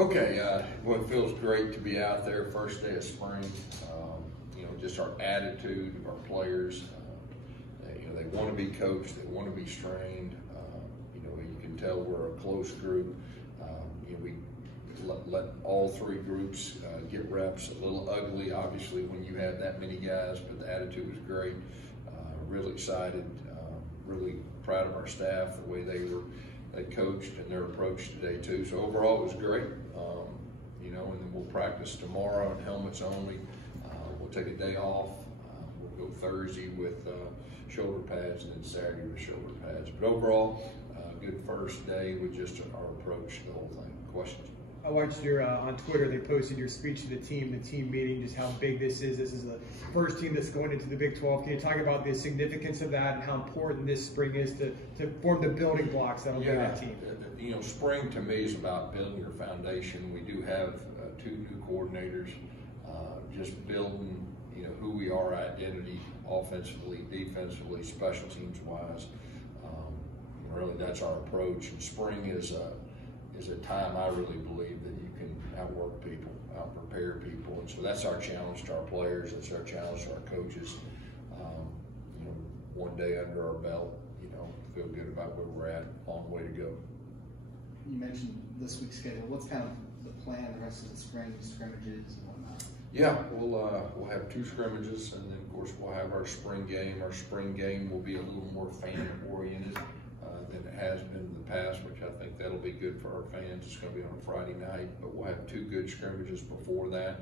Okay, well, it feels great to be out there first day of spring. Just our attitude of our players. They want to be coached, they want to be strained. You can tell we're a close group. We let all three groups get reps. A little ugly, obviously, when you have that many guys, but the attitude was great. Really excited, really proud of our staff, the way they coached and their approach today too. So overall, it was great. And then we'll practice tomorrow in helmets only. We'll take a day off. We'll go Thursday with shoulder pads and then Saturday with shoulder pads. But overall, good first day with just our approach to the whole thing. Questions? I watched your on Twitter. They posted your speech to the team meeting, just how big this is. This is the first team that's going into the Big 12. Can you talk about the significance of that and how important this spring is to form the building blocks that'll be that team? Spring to me is about building your foundation. We do have two new coordinators, just building, who we are, identity, offensively, defensively, special teams wise. Really, that's our approach. And spring is a time I really believe that you can outwork people, out-prepare people. And so that's our challenge to our players, that's our challenge to our coaches. One day under our belt, feel good about where we're at, long way to go. You mentioned this week's schedule. What's kind of the plan the rest of the spring, scrimmages and whatnot? Yeah, we'll have 2 scrimmages, and then of course we'll have our spring game. Our spring game will be a little more fan-oriented than it has been in the past, which I think that'll be good for our fans. It's going to be on a Friday night, but we'll have 2 good scrimmages before that,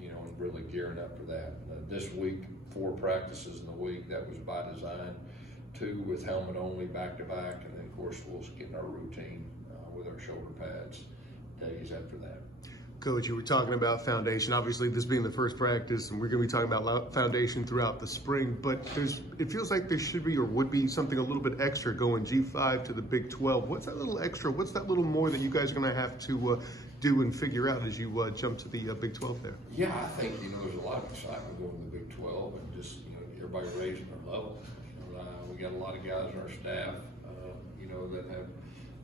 and really gearing up for that. This week, 4 practices in the week. That was by design. 2 with helmet only, back-to-back, and then of course we'll get in our routine with our shoulder pads days after that. Coach, you were talking about foundation. Obviously, this being the first practice, and we're going to be talking about foundation throughout the spring, but it feels like there should be or would be something a little bit extra going G5 to the Big 12. What's that little extra? What's that little more that you guys are going to have to do and figure out as you jump to the Big 12 there? Yeah, I think, there's a lot of excitement going to the Big 12 and just, everybody raising their level. We got a lot of guys on our staff, that have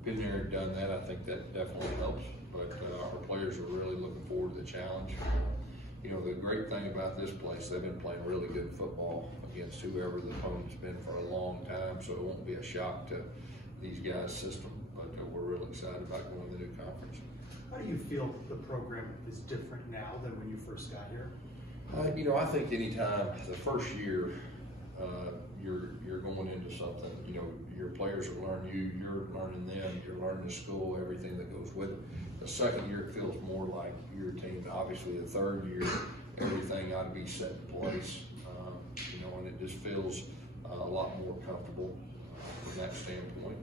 been there and done that. I think that definitely helps. But our players are really looking forward to the challenge. The great thing about this place, they've been playing really good football against whoever the opponent's been for a long time, so it won't be a shock to these guys' system. But we're really excited about going to the new conference. How do you feel the program is different now than when you first got here? I think anytime the first year you're going into something, your players are learning you, you're learning them, you're learning the school, everything that goes with it. The second year it feels more like your team. Obviously, the third year, everything ought to be set in place, and it just feels a lot more comfortable from that standpoint.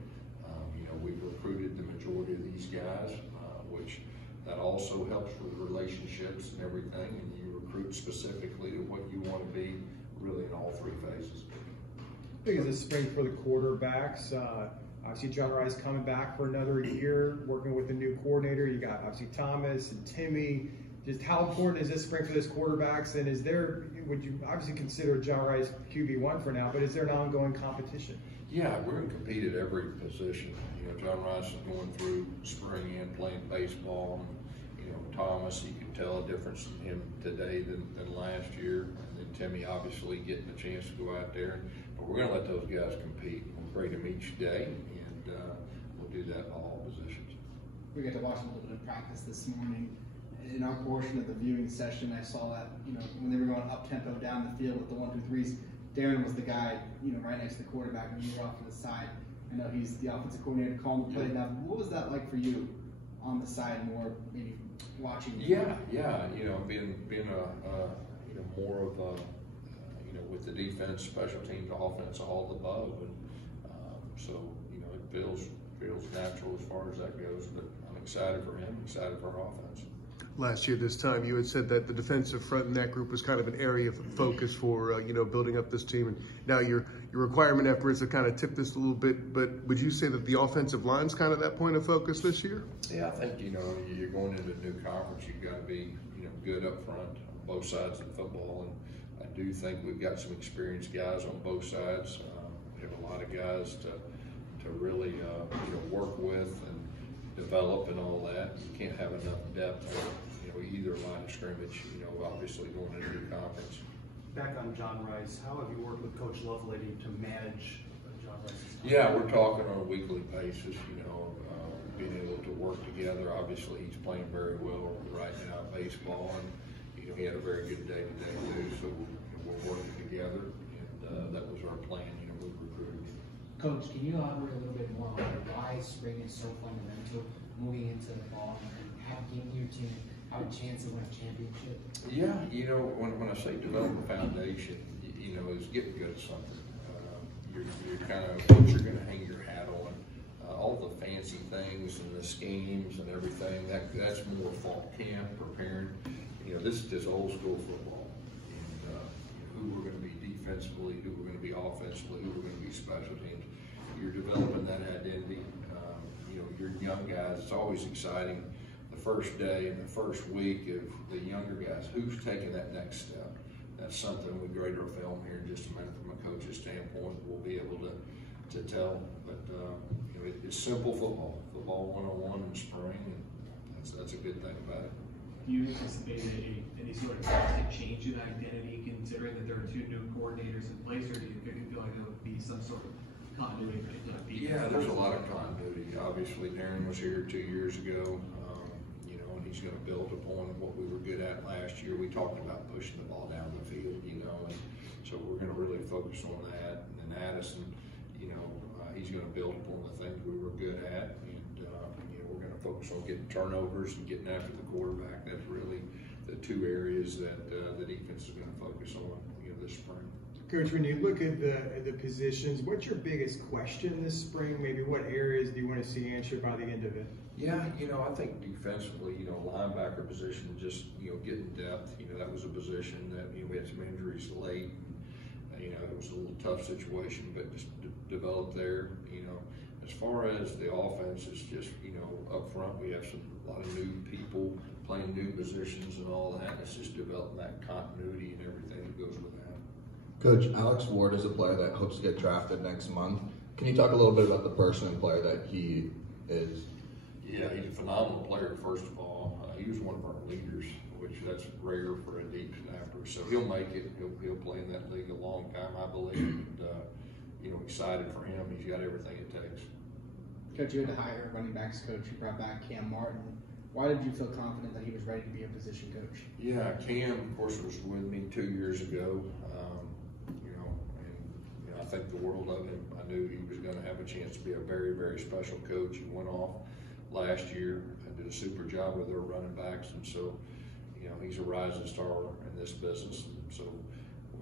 We've recruited the majority of these guys, which that also helps with relationships and everything, and you recruit specifically to what you want to be, really in all 3 phases. I think it's a spring for the quarterbacks. Obviously, John Rice coming back for another year, working with the new coordinator. You got obviously Thomas and Timmy. Just how important is this spring for those quarterbacks? And would you obviously consider John Rice QB1 for now, but is there an ongoing competition? Yeah, we're going to compete at every position. John Rice is going through spring and playing baseball. Thomas, you can tell a difference in him today than last year. And then Timmy obviously getting a chance to go out there. But we're going to let those guys compete. We'll grade them each day, and we'll do that in all positions. We got to watch a little bit of practice this morning. In our portion of the viewing session, I saw that, when they were going up-tempo down the field with the 1-2-3s, Darren was the guy, right next to the quarterback, and you were off to the side. I know he's the offensive coordinator calling the play. Now, what was that like for you on the side, more maybe watching? Yeah, being more of a, with the defense, special teams, offense, all the above, and so it feels natural as far as that goes. But I'm excited for him, excited for our offense. Last year this time, you had said that the defensive front in that group was kind of an area of focus for building up this team, and now your requirement efforts have kind of tipped this a little bit. But would you say that the offensive line's kind of that point of focus this year? Yeah, I think you're going into a new conference. You've got to be good up front on both sides of the football, and I do think we've got some experienced guys on both sides. We have a lot of guys to really work with, and develop and all that. You can't have enough depth on, either line of scrimmage, obviously going into the conference. Back on John Rice, how have you worked with Coach Lovelady to manage John Rice's time? Yeah, we're talking on a weekly basis, being able to work together. Obviously, he's playing very well right now at baseball, and he had a very good day today too. So we're working together, and that was our plan. We recruited him. Coach, can you elaborate a little bit more on why spring is so fundamental moving into the fall and having your team have a chance to win a championship? Yeah, when I say develop a foundation, is getting good at something. You're kind of what you're going to hang your hat on. All the fancy things and the schemes and everything, that's more fall camp, preparing. This is just old school football. And who we're going to be defensively, who we're going to be offensively, who we're going to be special teams. You're developing that identity. Your young guys, it's always exciting. The first day and the first week of the younger guys, who's taking that next step? That's something we grade our film here in just a minute from a coach's standpoint. We'll be able to tell, but it's simple football 101 in spring, and that's a good thing about it. Do you anticipate any sort of drastic change in identity, considering that there are two new coordinators in place, or do you feel like there would be some sort of continuity? Yeah, there's a lot of continuity. Obviously, Darren was here 2 years ago, and he's going to build upon what we were good at last year. We talked about pushing the ball down the field, and so we're going to really focus on that. And then Addison, he's going to build upon the things we were good at, and we're going to focus on getting turnovers and getting after the quarterback. That's really the two areas that the defense is going to focus on this spring. Coach, when you look at the positions, what's your biggest question this spring? Maybe what areas do you want to see answered by the end of it? Yeah, I think defensively, linebacker position, just, getting depth. That was a position that, we had some injuries late. It was a little tough situation, but just develop there. As far as the offense, it's just, up front, we have a lot of new people playing new positions and all that. It's just developing that continuity and everything that goes with that. Coach, Alex Ward is a player that hopes to get drafted next month. Can you talk a little bit about the person and player that he is? Yeah, he's a phenomenal player, first of all. He was one of our leaders, which that's rare for a deep snapper. So he'll make it. He'll play in that league a long time, I believe. And, excited for him. He's got everything it takes. Coach, you had to hire a running backs coach. You brought back Cam Martin. Why did you feel confident that he was ready to be a position coach? Yeah, Cam, of course, was with me 2 years ago. And I think the world of him. I knew he was going to have a chance to be a very, very special coach. He went off last year and did a super job with their running backs, and so he's a rising star in this business. And so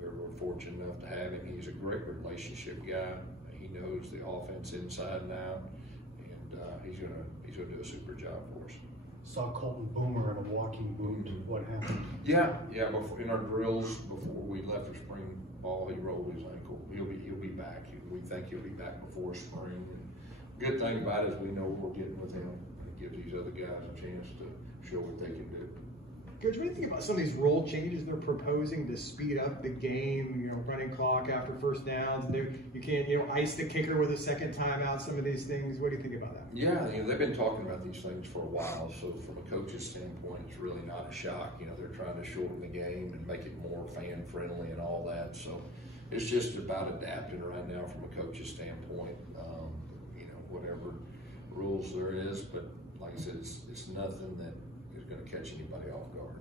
we're fortunate enough to have him. He's a great relationship guy. He knows the offense inside and out, and he's gonna do a super job for us. Saw Colton Boomer in a walking boot. What happened? Yeah. In our drills before we left for spring ball, he rolled his ankle. He'll be back. We think he'll be back before spring. And good thing about it is we know what we're getting with him. It gives these other guys a chance to show what they can do. Coach, what do you think about some of these rule changes they're proposing to speed up the game? Running clock after first downs. You can't, ice the kicker with a second timeout. Some of these things. What do you think about that? Yeah, they've been talking about these things for a while. So from a coach's standpoint, it's really not a shock. They're trying to shorten the game and make it more fan friendly and all that. So it's just about adapting right now from a coach's standpoint. Whatever rules there is, but like I said, it's nothing that is going to catch anybody off guard.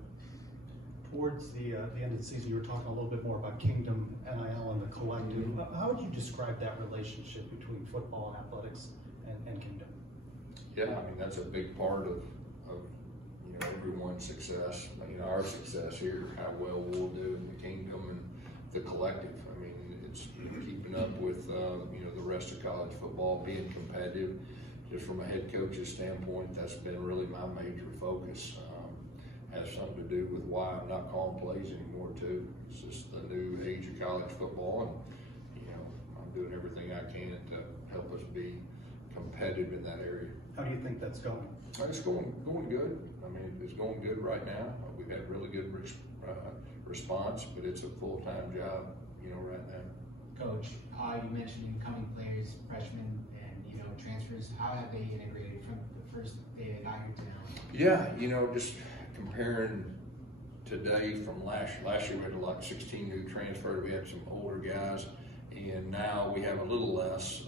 Towards the end of the season, you were talking a little bit more about Kingdom, NIL, and the collective. Mm-hmm. How would you describe that relationship between football and athletics and Kingdom? Yeah, that's a big part of everyone's success. Our success here, how well we'll do in the Kingdom and the collective. It's keeping up with the rest of college football, being competitive. Just from a head coach's standpoint, that's been really my major focus. Has something to do with why I'm not calling plays anymore too. It's just the new age of college football, and I'm doing everything I can to help us be competitive in that area. How do you think that's going? It's going good. It's going good right now. We've had really good response, but it's a full-time job, right now. Coach, you mentioned incoming players, freshmen, and transfers. How have they integrated first day they got here to now? Yeah, you know, just comparing today from last year, we had like 16 new transfers. We had some older guys, and now we have a little less,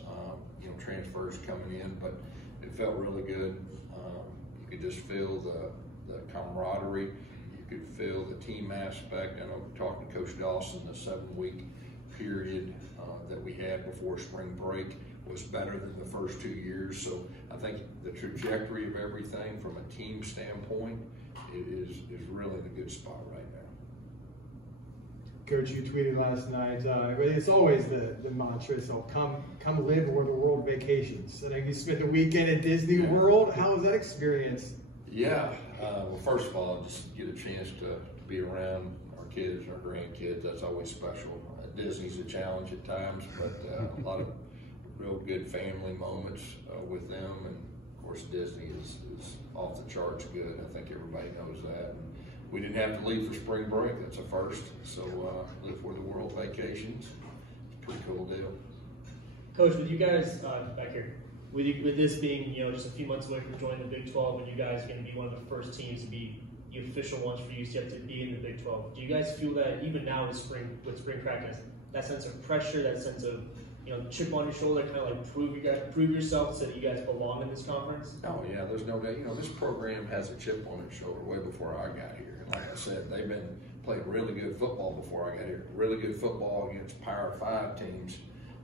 you know, transfers coming in. But it felt really good. You could just feel the camaraderie. You could feel the team aspect. I know talking to Coach Dawson, the 7-week period that we had before spring break was better than the first 2 years. So I think the trajectory of everything from a team standpoint is really in a good spot right now. Coach, you tweeted last night, it's always the mantra, so come live where the world vacations. I think you spent the weekend at Disney World. How was that experience? Yeah, well, first of all, just get a chance to be around our kids, our grandkids. That's always special. Disney's a challenge at times, but a lot of real good family moments with them. And of course, Disney is off the charts good. I think everybody knows that. And we didn't have to leave for spring break. That's a first. So live where the world vacations. It's a pretty cool deal. Coach, with you guys back here, with this being, you know, just a few months away from joining the Big 12, and you guys are going to be one of the first teams to be the official ones for UCF to be in the Big 12. Do you guys feel that even now with spring practice, that sense of pressure, that sense of, you know, chip on your shoulder, kind of like prove yourself so that you guys belong in this conference? Oh yeah, there's no doubt. You know, this program has a chip on its shoulder way before I got here. And like I said, they've been playing really good football before I got here. Really good football against Power 5 teams,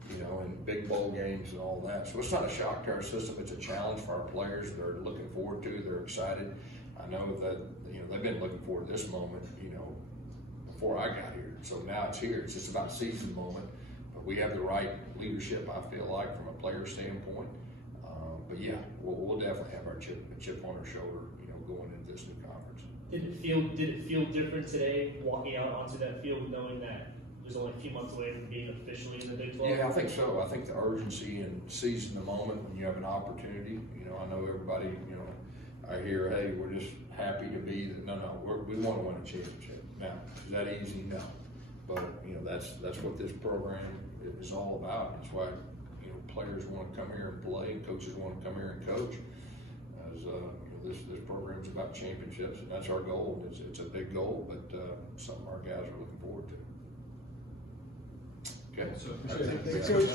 you know, and big bowl games and all that. So it's not a shock to our system. It's a challenge for our players. They're looking forward to. They're excited. I know that, you know, they've been looking forward to this moment, you know, before I got here. So now it's here. It's just about season moment. But we have the right leadership, I feel like, from a player standpoint. But yeah, we'll definitely have our chip on our shoulder, you know, going into this new conference. Did it feel different today, walking out onto that field, knowing that it was only a few months away from being officially in the Big 12? Yeah, I think so. I think the urgency and seizing the moment when you have an opportunity. You know, I know everybody, you know, I hear, hey, we're just happy to be that. No, we want to win a championship. Now, is that easy? No. But, you know, that's what this program is all about. That's why, you know, players want to come here and play, and coaches want to come here and coach. As you know, this program's about championships, and that's our goal. It's a big goal, but something our guys are looking forward to. Okay. So, All right, Thanks, Coach.